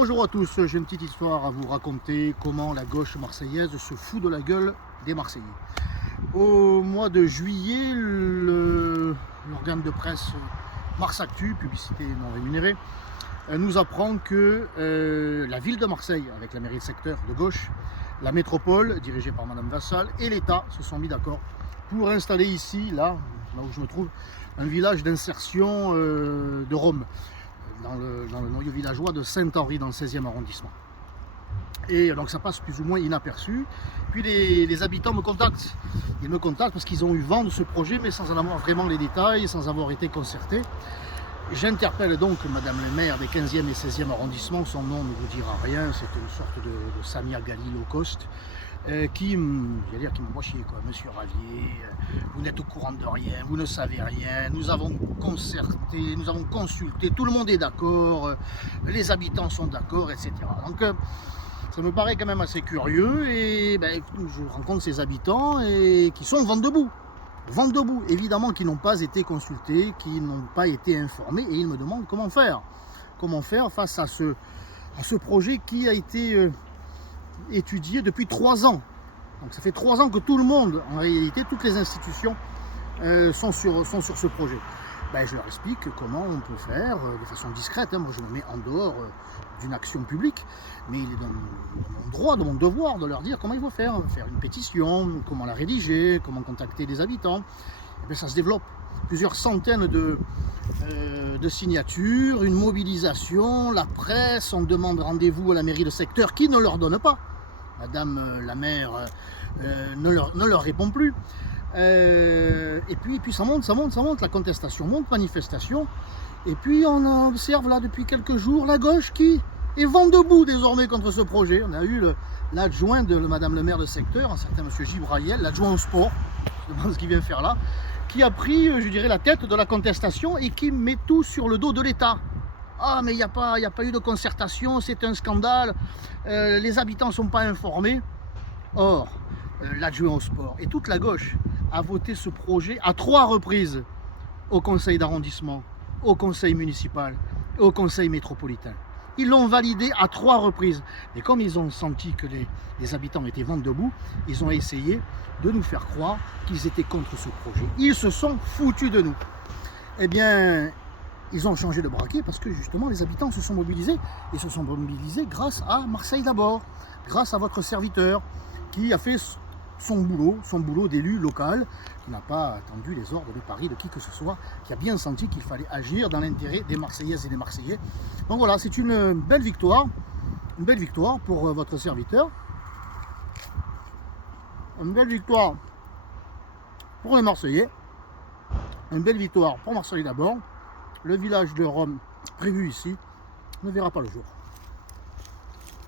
Bonjour à tous, j'ai une petite histoire à vous raconter comment la gauche marseillaise se fout de la gueule des Marseillais. Au mois de juillet, l'organe de presse Marsactu, publicité non rémunérée, nous apprend que la ville de Marseille, avec la mairie de secteur de gauche, la métropole, dirigée par Madame Vassal, et l'État se sont mis d'accord pour installer ici, là où je me trouve, un village d'insertion de Roms, dans le noyau villageois de Saint-Henri, dans le 16e arrondissement. Et donc ça passe plus ou moins inaperçu. Puis les habitants me contactent. Ils me contactent parce qu'ils ont eu vent de ce projet, mais sans en avoir vraiment les détails, sans avoir été concertés. J'interpelle donc Madame le maire des 15e et 16e arrondissements, son nom ne vous dira rien, c'est une sorte de Samia Gali low cost, qui m'envoie chier, quoi. Monsieur Ravier, vous n'êtes au courant de rien, vous ne savez rien, nous avons concerté, nous avons consulté, tout le monde est d'accord, les habitants sont d'accord, etc. Donc ça me paraît quand même assez curieux, et je rencontre ces habitants et qui sont vent debout, évidemment, qui n'ont pas été consultés, qui n'ont pas été informés, et ils me demandent comment faire face à ce projet qui a été étudié depuis 3 ans. Donc ça fait 3 ans que tout le monde, en réalité, toutes les institutions sont sur ce projet. Je leur explique comment on peut faire de façon discrète. Moi, je me mets en dehors d'une action publique, mais il est dans mon droit, dans mon devoir de leur dire comment il faut faire une pétition, comment la rédiger, comment contacter les habitants. Et ça se développe. Plusieurs centaines de signatures, une mobilisation, la presse, on demande rendez-vous à la mairie de secteur qui ne leur donne pas. Madame la maire ne leur répond plus. Et puis ça monte, la contestation monte, manifestation. Et puis on observe là depuis quelques jours la gauche qui est vent debout désormais contre ce projet. On a eu l'adjoint de Madame le maire de secteur, un certain monsieur Gibrayel, l'adjoint au sport, je me demande ce qu'il vient faire là, qui a pris, je dirais, la tête de la contestation et qui met tout sur le dos de l'État. Ah, mais il n'y a pas eu de concertation, c'est un scandale, les habitants ne sont pas informés. Or, l'adjoint au sport et toute la gauche a voté ce projet à 3 reprises au conseil d'arrondissement, au conseil municipal et au conseil métropolitain. Ils l'ont validé à 3 reprises. Et comme ils ont senti que les habitants étaient vent debout, ils ont essayé de nous faire croire qu'ils étaient contre ce projet. Ils se sont foutus de nous. Eh bien, ils ont changé de braquet parce que justement les habitants se sont mobilisés. Et se sont mobilisés grâce à Marseille d'abord, grâce à votre serviteur qui a fait son boulot d'élu local, qui n'a pas attendu les ordres de Paris de qui que ce soit, qui a bien senti qu'il fallait agir dans l'intérêt des Marseillaises et des Marseillais. Donc voilà, c'est une belle victoire pour votre serviteur, une belle victoire pour les Marseillais, une belle victoire pour Marseille d'abord. Le village de Rome prévu ici ne verra pas le jour.